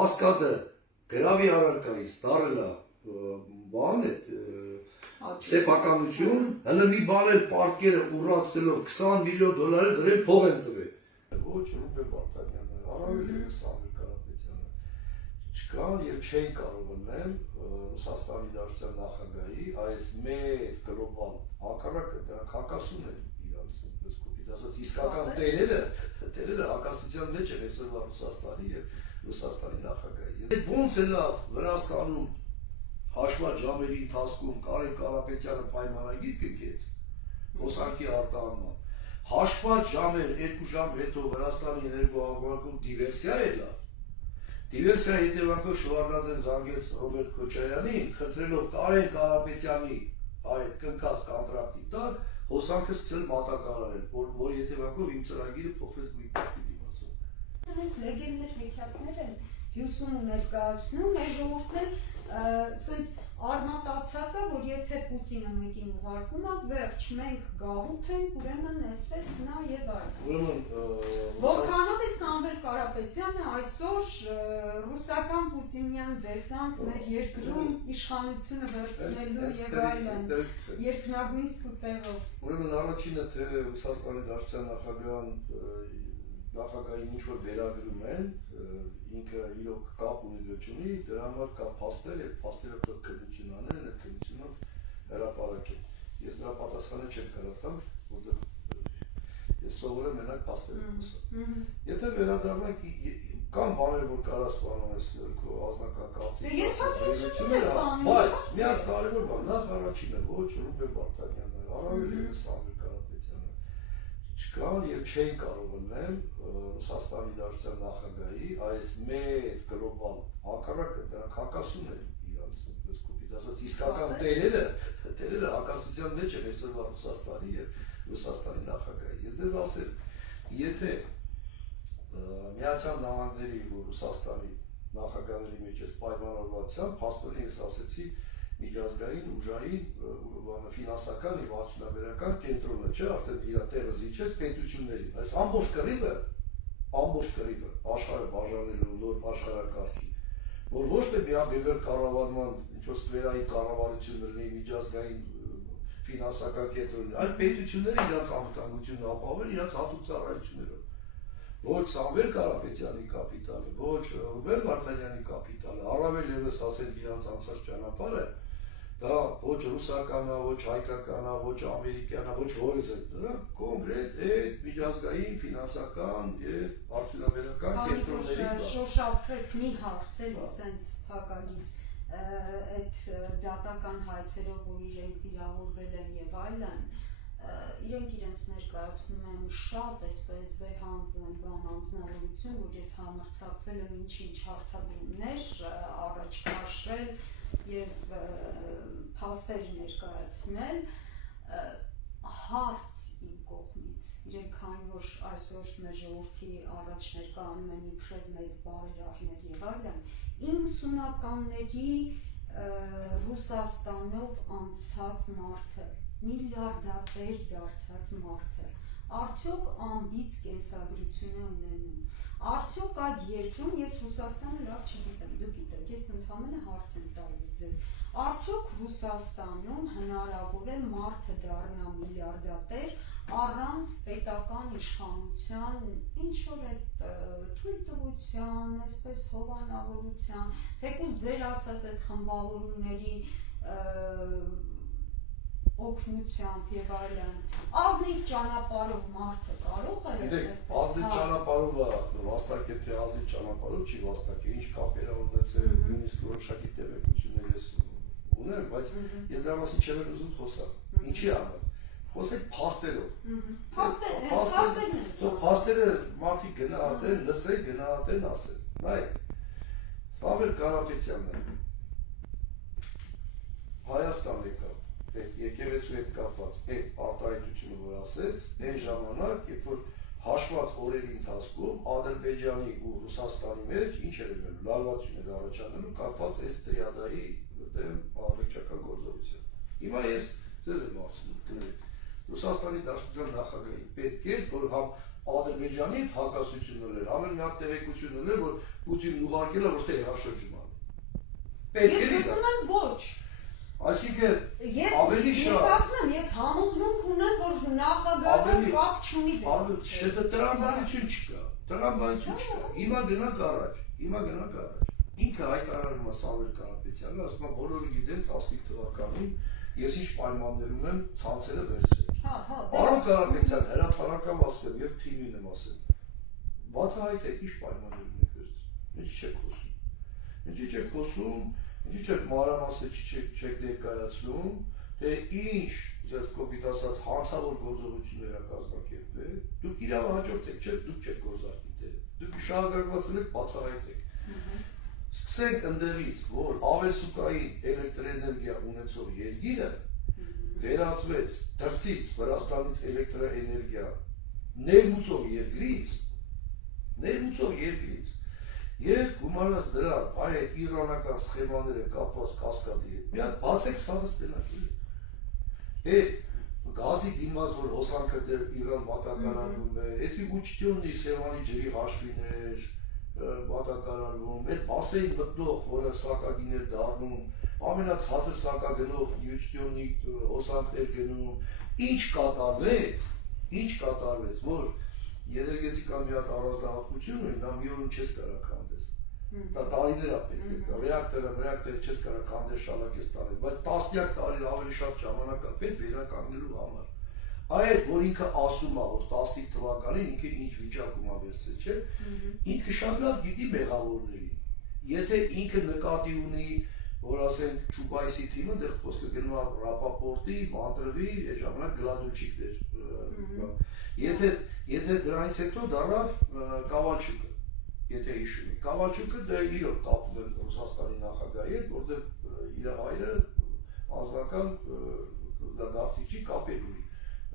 Կասկադը գրավի առարկայից դարել է բան է սեփականություն, հələ մի բան էլ պարտքերը ուռացնելով 20 միլիոն դոլարը դրել փող են տվել։ Ոչ Ռուբեն Վարդանյանը, առավել ևս Սամվել Կարապետյանը չկան եւ չէին կարող լինել Ռուսաստանի Դաշնության նախագահի այս մեծ գլոբալ հակառակը դրանք հակասում են իրանց կոպիտ ասած իսկական տերերը հակասության մեջ են այսօրվա Ռուսաստանի եւ Ռուսաստանի նախագահի։ Այդ ոնց է լավ Վրաստանում հաշված ժամերի ընթացքում Կարեն Կարապետյանը պայմանագիր կգեց հոսանքի արտահանման։ Հաշված ժամեր 2 ժամ հետո Վրաստանի էներգոհամակարգում դիվերսիա է լավ։ Դիվերսիայի հետևանքով Շևարդնաձեն զանգեց Ռոբերտ Քոչարյանին, խնդրելով Կարեն Կարապետյանի այդ կնքած կոնտրակտի տակ հոսանքը սկսել մատակարարել, որի հետևանքով իմ ծրագիրը փոխվեց գույքի դիմացով։ Հենց լեգենդներ հեքիաթներ են հյուսում ներկայացնում, մեր ժողովուրդն սենց արմատացած է, որ եթե Պուտինը մեկին ուղարկում է, վերջ, մենք գաղութ ենք, ուրեմն այսպես նա եւ այլն։ Որքանով է Սամվել Կարապետյանը այսօր ռուսական պուտինյան դեսանտ մեր երկրում իշխանությունը վերցնելու եւ այլն երկնագույն սկուտեղով։ Ուրեմն առաջինը թե Ռուսաստանի Դաշնության նախագահին ինչ որ վերագրում են, ինքը իրոք կապ ունի դե չունի, դրա համար կա փաստեր եւ փաստերը պետք է քննություն անեն, այդ քննությունով հրապարակեն։ Ես դրա պատասխանը չեմ կարող տալ, որտեղ ես սովորել եմ մենակ փաստերը խոսալ։ Եթե վերադառնանք կան բաներ, որ կարաս բանում ես քո ազնական կապի։ Բայց մի հատ կարևոր բան, նախ առաջինը ոչ Ռուբեն Վարդանյանը, առավել ևս Սամվել Կարապետյանը չկան եւ չէին կարող լինել Ռուսաստանի Դաշնության նախագահի այս մեծ գլոբալ հակառակը դրանք հակասում են իրանց կոպիտ ասած իսկական տերերը հակասության մեջ են այսօրվա Ռուսաստանի եւ Ռուսաստանի նախագահի։ Ես ձեզ ասեմ, եթե Միացյալ Նահանգների ու Ռուսաստանի նախագահների մեջ այս պայմանավորվածության փաստորեն ես ասեցի միջազգային ուժային ֆինանսական եւ արդյունաբերական կենտրոնը չէ, արդեն իր տեղը զիջեց պետություններին։ Այս ամբողջ կռիվը աշխարհը բաժանելու նոր աշխարհակարգի, որ ոչ թե միաբևեր կառավարման ինչ-որ ստվերային կառավարություն լինի միջազգային ֆինանսական կենտրոնը, այլ պետությունները իրաց անվտանգությունն ապահովել իրաց հատուկ ծառայություններով։ Ոչ Սամվել Կարապետյանի կապիտալը, ոչ Ռուբեն Վարդանյանի կապիտալը, առավել ևս ասենք իրանց անցած ճանապարհը, դա ոչ ռուսականա, ոչ հայկականա, ոչ ամերիկյանա, ոչ որից է, դա կոնկրետ այդ միջազգային ֆինանսական եւ արդյունաբերական կենտրոնների շոշափվեց մի հարց էլ սենց փակագից այդ դատական հայցերով, որ իրենք վիրավորվել են եւ այլն, իրենք իրենց ներկայացնում են շատ այսպես հանձնարարություն, որ ես համարձակվել եմ ինչ-ինչ հարցադրումներ առաջ քաշել եւ փաստեր ներկայացնել, հարց իմ կողմից, իրենք քանի որ այսօր մեր ժողովրդի առաջ ներկայանում են իբրև մեծ բարերարներ եւ այլն, 90-ականների Ռուսաստանով անցած մարդը միլիարդատեր դարձած մարդը, արդյոք ամբից կենսագրություն է ունենում, արդյոք այդ երկրում, ես Ռուսաստանը լավ չգիտեմ, դուք գիտեք, ես ընդհանրապես հարց եմ տալիս ձեզ, արդյոք Ռուսաստանում հնարավոր է մարդը դառնա միլիարդատեր առանց պետական իշխանության, ինչ որ այդ թույլտվության, այսպես հովանավորության, թեկուզ ձեր ասած այդ խմբավորումների օգնությամբ եւ այլն, ազնիվ ճանապարհով մարդը կարող է։ Գիտեք, ազնիվ ճանապարհով վաստակը թե ազնիվ ճանապարհով չի վաստակը, ինչ կապեր ունեցել, նույնիսկ որոշակի տեղեկություններ ես ունեմ, բայց ես դրա մասին չեմ ուզում խոսալ։ Ինչի համար։ Խոսեք փաստերով։ Փաստերը մարդիկ գնահատեն, լսեն, գնահատեն, ասեն։ Նայեք, Սամվել Կարապետյանը Հայաստան եկավ, այդ եկեղեցու հետ կապված այդ արտահայտությունը որ ասեց, այն ժամանակ, երբ որ հաշված օրերի ընթացքում Ադրբեջանի ու Ռուսաստանի մեջ ինչ էր եղել, լարվածություն էր առաջանալու կապված այս տրիադայի ահաբեկչական գործողությամբ։ Հիմա ես ձեզ եմ ասում, Ռուսաստանի Դաշնության նախագահին պետք է, որ համ Ադրբեջանի հետ հակասություններ էր, ամեն մի հատ տեղեկություններ էր, որ Պուտինն ուղարկել է, որ թե հաշրջում անի։ Պետք Ես է նկատում եմ ոչ։ Այսինքն Ես ավելի շատ ասում եմ, ես համոզմունք ունեմ, որ նախագահը կապ չունի դրանց։ Չէ, տրամաբանություն չկա, տրամաբանություն չկա։ Հիմա գնանք առաջ, Ինքը հայտարարում է Սամվել Կարապետյանը, ասում է բոլորը գիտեն 15 թվականին ես ինչ պայմաններում եմ ցանցերը վերցրել։ Պարոն Կարապետյան, հրապարակավ ասեմ եւ թիմին եմ ասել։ Բացահայտեք ինչ պայմաններում եք վերցրել։ Ինչի չեք խոսում։ Ինչի չեք խոսում, ինչի չեք մանրամասն չեք ներկայացնում, թե ինչ ձեր կոպիտ ասած հանցավոր գործողություններ ա կազմակերպվել, դուք իրավահաջորդ եք, չէ՞, դուք չեք գործարքիներ։ Դուք շահագրգռված եք, բացահայտեք։ Սկսենք ընդեղից, որ ավելսուկային էլեկտրէներգիա ունեցող երկիրը վերածվեց դրսից Վրաստանից էլեկտրաէներգիա ներմուծող երկրից եւ գումարած դրան այդ իրանական սխեմաները կապված կասկադի հետ մի հատ բացեք սարս տենակի այդ գազի դիմաց որ հոսանքը դեր Իրան մատակարարվում է էդի ուչտյոննի Սևանի ջրի հաշվիներ մատակարարվում, այդ մասեին մտնող, որը սակագիներ դառնում, ամենացածը սակագնով յուչտյոնի հոսանքներ գնում, ինչ կատարվեց, որ եներգետիկան մի հատ առանձնահատկություն ունի, նա մի օրում չես կարող քանդես, դա տարիներ ա պետք է, ռեակտորը չես կարող քանդես շալակես տարել, բայց տասնյակ տարի ավելի շատ ժամանակ ա պետք վերականգնելու համար, այդ, որ ինքը ասում է, որ 15 թվականին ինքը ինչ վիճակում ա վերցել, չէ, ինքը շատ լավ գիտի մեղավորներին, եթե ինքը նկատի ունի, որ ասենք Չուբայսի թիմը, դեղ խոսքը գնում է Ռապապորտի, Մանտրվի, այդ ժամանակ գլադուլչիկներ, եթե դրանից հետո դառավ Կավալչուկը, եթե հիշում եք, Կավալչուկը դա իրոք կապում է Ռուսաստանի նախագահի հետ, որտեղ իր հայրը անձնական գաղթիչի կապեր ունի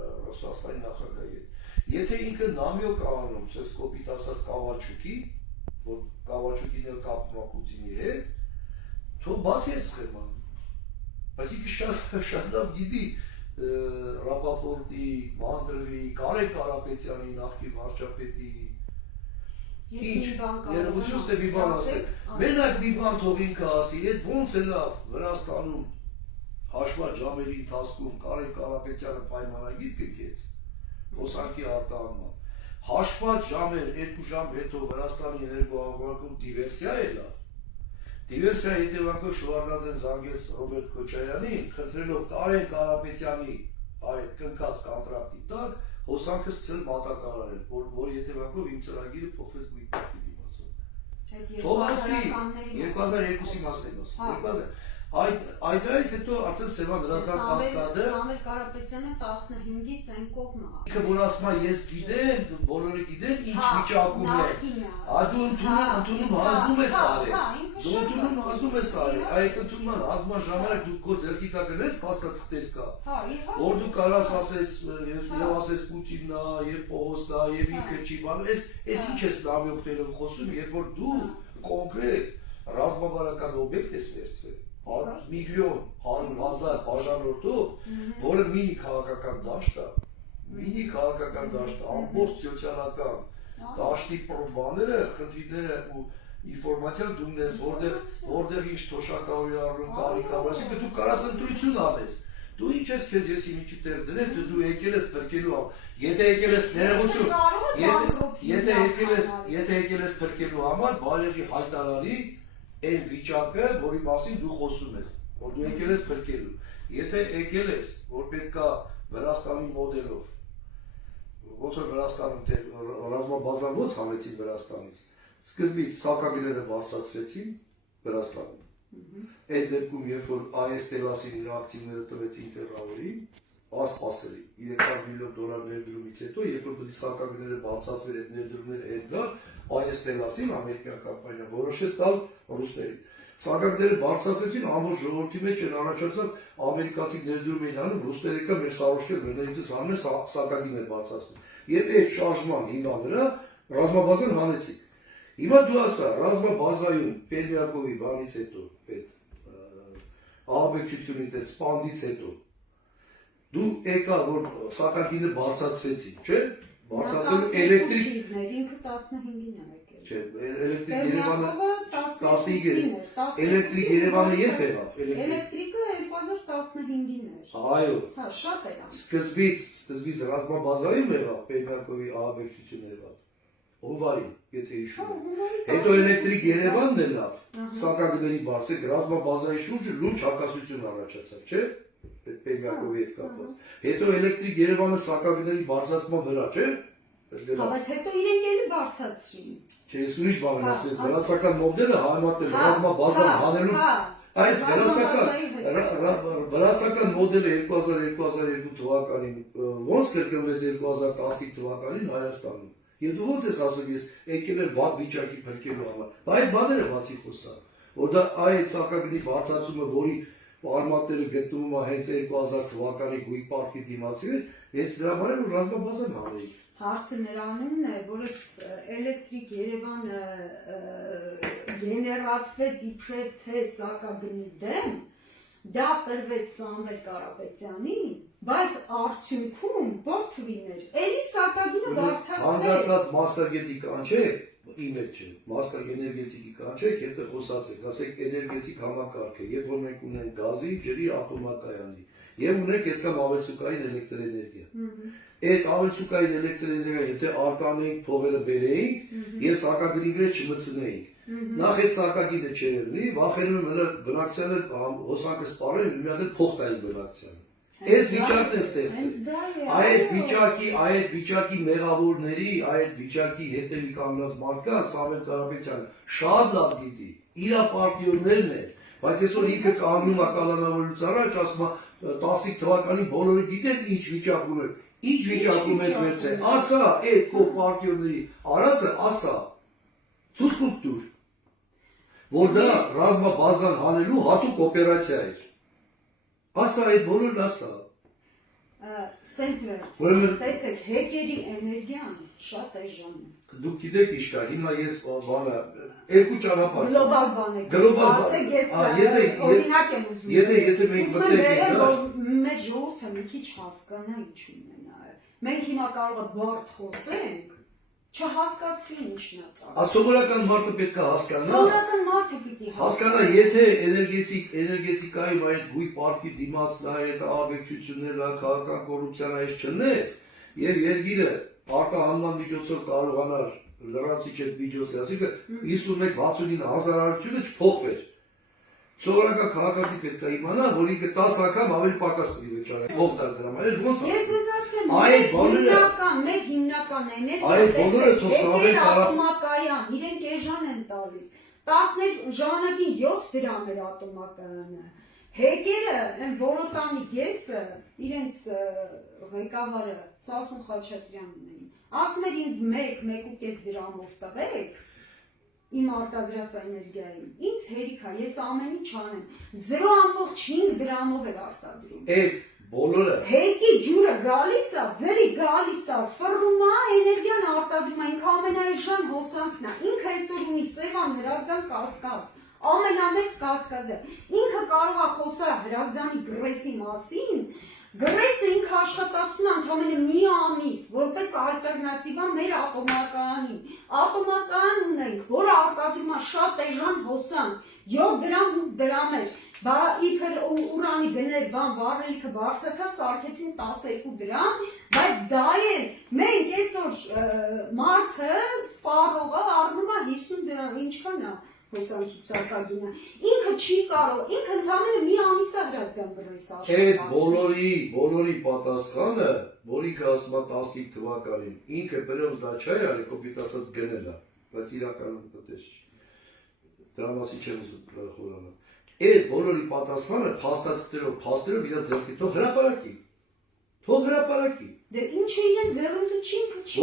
Ռուսաստանի նախագահի հետ։ Եթե ինքը նամյոկ անում, ցես կոպիտ ասած Կավալչուկի, որ Կավալչուկին էլ կապվում է Պուտինի հետ, թող բացի այդ սխեման։ Բայց ինքը շատ լավ գիտի Ռապապորտի, Մանտրվի, Կարեն Կարապետյանի նախկին վարչապետի ներողություն ստե մի բան ասեք։ Մենակ մի բան թող ինքը ասի, այդ ոնց է լավ Վրաստանում հաշված ժամերի ընթացքում Կարեն Կարապետյանը պայմանագիր կնքեց հոսանքի արտահանման։ Հաշված ժամեր 2 ժամ հետո Վրաստանի էներգոհաղորդակում դիվերսիա է լավ։ Դիվերսիա հետևանքով Շվարդնաձեն զանգեց Ռոբերտ Քոչարյանին, խնդրելով Կարեն Կարապետյանի այդ կնքած կոնտրակտի տակ հոսանքը սկսել մատակարարել, որ հետևանքով իմ ծրագիրը փոխվեց գույքի դիմացով։ Թող ասի 2002-ի մասն եմ ասում։ Այդ դրանից հետո արդեն Սևան լրացան կասկադը Սամվել Կարապետյանը 15-ից այն կողմը ինքը որ ասում է ես գիտեմ, բոլորը գիտեն ինչ վիճակում է դու ընդունում հանձնում ես արել դու ընդունում հանձնում ես արել այդ ընդունման հանձնման ժամանակ դու քո ձեռքի տակ ես փաստաթղթեր կա որ դու կարաս ասես եւ ասես Պուտինն է եւ Պողոսն է եւ ինքը չի բան ես ինչ ես նամյոկներով խոսում երբ որ դու կոնկրետ ռազմավարական օբյեկտ ես վերցրել միլիոն 100,000 բաժանորդով, որը մինի քաղաքական դաշտ է, ամբողջ սոցիալական դաշտի բաները, խնդիրները ու ինֆորմացիան դու ունես, որտեղ ինչ թոշակավորի առնում կարիքավոր, այսինքն դու կարաս ընտրություն անես, դու ինչ ես քեզ եսի միջի տեղ դնել, դու եկել ես փրկելու, եթե եկել ես ներողություն, եթե եկել ես փրկելու համար, բարեղի հայտարարի այն վիճակը, որի մասին դու խոսում ես, որ դու եկել ես փրկելու։ Եթե եկել ես, որ պետքա Վրաստանի մոդելով, ոնց որ Վրաստանում ռազմաբազան ոնց հանեցին Վրաստանից, սկզբից սակագները բարձրացրեցին Վրաստանում։ Այդ դեպքում, երբ որ AES Տելասին իր ակտիվները տվեցին տերավորին, ասպասելի, $300 միլիոն ներդրումից հետո, երբ որ դու սակագները բարձրացվել այդ ներդրումները էդգար, AES Տելասին ամերիկյան կամպանիան որոշեց տալ ռուսներին։ Սակագները բարձրացեցին, ամբողջ ժողովրդի մեջ են առաջացավ ամերիկացիք ներդրում էին անում, ռուսները եկան մեր սարոշկել վերնայիցս հանում սակագիներ բարձրացնում։ Եվ այդ շարժման հիման վրա ռազմաբազան հանեցիք։ Հիմա դու ասա, ռազմաբազայում Պերմյակովի բանից հետո, այդ ահաբեկչությունից, այդ սպանդից հետո, դու եկա, որ սակագինը բարձրացրեցին, չէ՞, բարձրացել էլեկտրիկ ինքը 15-ին է եկել։ չէ, էլեկտրիկ Երևանը Երևանը 15-ին էր, էլեկտրիկ Երևանը երբ եղավ, էլեկտրիկը 2015-ին էր։ այո, Հա, շատ էր։ սկզբից ռազմաբազայում եղավ, Պերմյակովի ահաբեկչությունը եղավ, հունվարի, եթե հիշում եք, հետո էլեկտրիկ Երևանն է լավ, սակագների բարձր, ռազմաբազայի շուրջը լուրջ հակասություն առաջացավ, չէ, Պերմյակովի հետ կապված, հետո էլեկտրիկ Երևանը սակագների բարձրացման վրա, չէ, բայց հետո իրենք էլի բարձացրին։ Չէ, ես ուրիշ բան եմ ասել, վրացական մոդելը համատել ռազմաբազան հանելու այս վրացական մոդելը 2002 թվականին ոնց կրկնվեց 2015 թվականին Հայաստանում։ Եվ դու ոնց ես ասում ես եկել էր վատ վիճակի փրկելու համար։ Բայց բաները բացի խոսա, որ դա այդ սակագնի բարձրացումը, որի արմատները գտնվում է հենց 2000 թվականի գույք պարտքի դիմացի, հենց դրա համար է որ ռազմաբազան հանեիք։ Հարցը նրանումն է, որ էլեկտրիկ Երևանը գեներացվեց իբրև թե սակագնի դեմ, դա տրվեց Սամվել Կարապետյանին, բայց արդյունքում ողջույներ, էլի սակագինը բարձրացվեց։ Ցանկացած մասնագետի կանչեք, իմ հետ չէ, մասնագեներգետիկի կանչեք, եթե խոսացեք, ասեք էներգետիկ համակարգ է, երբ որ մենք ունենք գազի, ջրի, ատոմակայանի, եւ ունենք այսքան ավելցուկային էլեկտրէներգիա։ Այդ ավելցուկային էլեկտրէներգիա, եթե արտանեինք, փողերը բերեինք, եւ սակագնի վրա չմտցնեինք։ Նախ այդ սակագինը չերնի, վախենում եմ հələ բնակցանը հոսանքը սպառել, մի հատ փող տային բնակցանը։ Այս վիճակն է ստեղծել։ Այդ վիճակի մեղավորների, այդ վիճակի հետևի կանգնած մարդկանց Սամվել Կարապետյանը շատ լավ գիտի, իր պարտիոներն են, բայց այսօր ինքը կանգնում է կալանավորելուց առաջ, ասում է 15 թվականի բոլորը գիտեն ինչ վիճակում է, ինչ վիճակում է վերցել, ասա այդ քո պարտիոների արածը, ասա, ցույց տուր, որ դա ռազմաբազան հանելու հատուկ օպերացիա է։ Ասա այդ բոլորն ասա։ Սենց վերցին, տեսեք, հեկերի էներգիան շատ էժան է։ Դուք գիտեք ինչ կա, հիմա ես բանը, երկու ճանապարհ։ Գլոբալ բան է։ Գլոբալ բան։ Ասեք ես օրինակ եմ ուզում։ Եթե մենք մտենք դա, մեր ժողովուրդը մի քիչ հասկանա ինչ ունենա։ Մենք հիմա կարող է բարդ խոսենք, չհասկացվի ինչն է տալիս։ Սովորական մարդը պետք է հասկանա։ Սովորական մարդը պիտի հասկանա, եթե էներգետիկայում այդ գույք պարտքի դիմաց նա այդ ահաբեկչությունները, քաղաքական կոռուպցիան այս չնե, եւ երկիրը արտահանման միջոցով կարողանար լրացիչ այդ միջոցը, այսինքն 51-69 հազարարությունը չփոխվեր։ Սովորական քաղաքացի պետք է իմանա, որ ինքը 10 անգամ ավելի պակաս պետք է վճարի։ Ող տալ դրա համար, ո՞նց է։ Ես ես ասեմ, մեր հիմնական էներգիան, իրենք էժան են տալիս։ 10 ժամանակին 7 դրամ էր ատոմակայանը։ Հեկերը, այն Որոտանի գեսը, իրենց ղեկավարը Սասուն Խաչատրյանն էին։ Ասում էր ինձ 1-1.5 դրամով տվեք։ Իմ արտադրած էներգիային, ինձ հերիք է, ես ամեն ինչ անեմ, 0.5 դրամով էր արտադրում։ Այդ բոլորը Հեկի ջուրը գալիս է, ձերի գալիս է, ֆռում է, էներգիան արտադրում է, ինքը ամենաեժան հոսանքն է, ինքը այսօր ունի Սևան Հրազդան կասկադ, ամենամեծ կասկադը, ինքը կարող է խոսալ Հրազդանի գրեսի մասին, գրեսը ինքը աշխատացնում է ընդամենը մի ամիս, որպես ալտերնատիվա մեր ատոմակայանին։ Ատոմակայան ունենք, որը արտադրում է շատ էժան հոսանք, 7 դրամ 8 դրամ էր, բա իբր ուրանի գներ բան վառելիքը բարձրացավ, սարքեցին 12 դրամ, բայց դա էլ մենք այսօր մարդը սպառողը առնում է 50 դրամ, ինչքան է հոսանքի սակագինը, ինքը չի կարող, ինքը ընդամենը մի ամիս է Հրազդան գրես աշխատացնում։ Այդ բոլորի պատասխանը, որ ինքը ասում է 15 թվականին, ինքը բերով դա չէ արի, կոպիտ ասած գնել է, բայց իրականում պետք չի։ Դրա մասի չեմ ուզում խորանալ։ Այդ բոլորի պատասխանը փաստերով իր ձեռքի թող հրապարակի։ Թող հրապարակի։ Դե ինչը իրեն ձեռնտու չի, ինքը չի։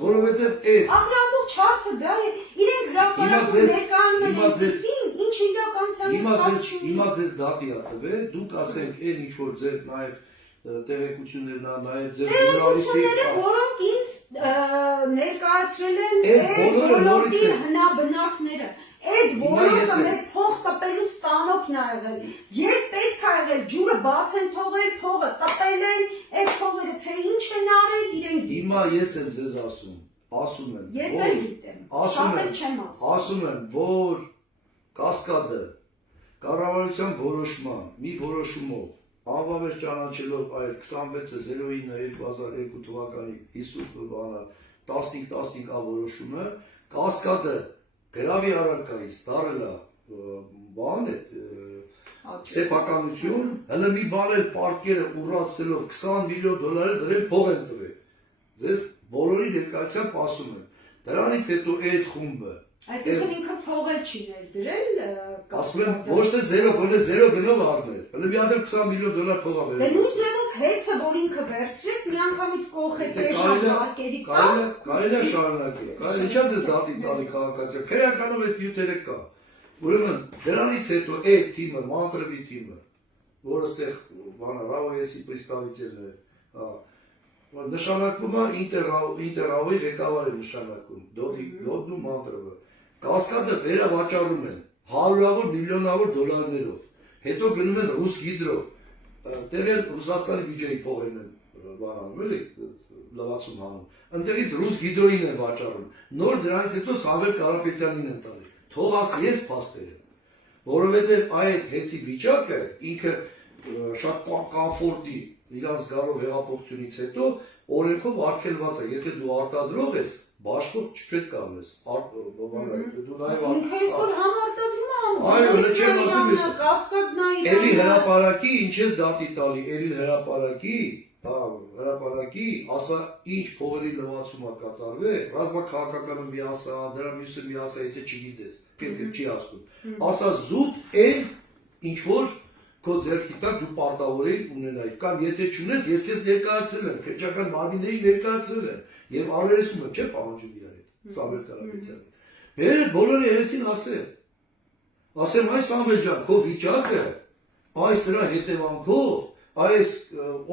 Որովհետև այս ամենամոտ չարցը դա է, իրենք հրապարակում ներկայանում են այնպիսին, ինչ իրականության Հիմա ձեզ դատի ա տվել, դուք ասենք այն ինչ որ ձեր նաև տեղեկություններն ա, նաև ձեր ժուրնալիստի, որոնք ինձ ներկայացրել են բոլորի հնաբնակները, այդ որոնքը մեր փող տպելու ստանոքն ա եղել, երբ պետք ա արել, ջուրը բաց են թողել, փողը տպել են, այդ փողերը թե ինչ են արել, իրեն գիտեն։ Հիմա ես եմ ձեզ ասում եմ, Ես էլ գիտեմ, շատ էլ չեմ ասում եմ, որ կասկադը կառավարության որոշման, մի որոշումով, անվավեր ճանաչելով այդ 26.09.2002 թվականի 15 որոշումը, կասկադը գրավի առարկայից դարելա բան է, սեփականություն, հələ մի բան էլ պարտքերը ուռացնելով $20 միլիոն դրել փող են տվել։ Ձեզ բոլորի ներկայությամբ ասում եմ, դրանից հետո այդ խումբը Այսինքն ինքը փող էլ չի ներդրել, ասում եմ ոչ թե 0, բնը 0 գնով առնել, հələ մի հատ $20 միլիոն փող ա Դե վերել։ նույն ձևով հեծը, որ ինքը վերցրեց, միանգամից կողեց էշան բարկերի Կարելի է շարունակել, ինչա ձեզ դատի տալի քաղաքացիական, քրեականով այդ նյութերը կա։ Ուրեմն դրանից հետո այդ թիմը, Մանտրովի թիմը, որը ստեղ Ռավոյեսի պրիստավիցելն է, նշանակվում է ինտերավի ղեկավար է նշանակում, Դոդն ու Մանտրովը։ Կասկադը վերավաճառում են հարյուրավոր միլիոնավոր դոլարներով, հետո գնում են Ռուսգիդրո, տեղել Ռուսաստանի բյուջեի փողերն են վարանում, էլի լվացում հանում, ընդեղից Ռուսգիդրոին են վաճառում, նոր դրանից հետո Սամվել Կարապետյանին են տալի, թող ասի ես փաստերը, որովհետև այդ հեծի վիճակը ինքը շատ կամֆորտի իրանց գարով հեղափոխությունից հետո օրենքով արգելված է, եթե դու արտադրող ես, բաշխող չպետք է անես, դու նաև ինքը այսօր համարտադրում է Այո, չեմ ասում ես։ կասկադնային Էլի հրապարակի, ինչ ես դատի տալի, էլի հրապարակի, ասա ինչ փողերի լվացում է կատարվել, ռազմաքաղաքականը մի ասա, դրա մյուսը մի ասա, եթե չգիտես, չի ասում։ Ասա զուտ այն ինչ որ քո ձեռքի տակ դու պարտավոր ես ունենալ, կամ եթե չունես, ես քեզ ներկայացրել եմ, քրճական մարմինների ներկայացրել եմ, եւ արերեսում եմ, չէ՞ պահանջում իր հետ, Սամվել Կարապետյանը։ Մեր բոլորի երեսին ասեմ այս Սամվել ջան, քո վիճակը այս սրա հետևանքով այս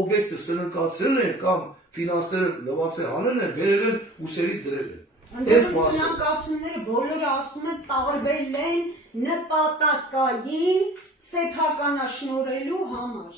օբյեկտը սնանկացրել են կամ ֆինանսները լվացել հանել են, բերել են ուսերից դրել են։ Այս սնանկացումները բոլորը ասում են տարբեր են նպատակային սեփականաշնորհելու համար։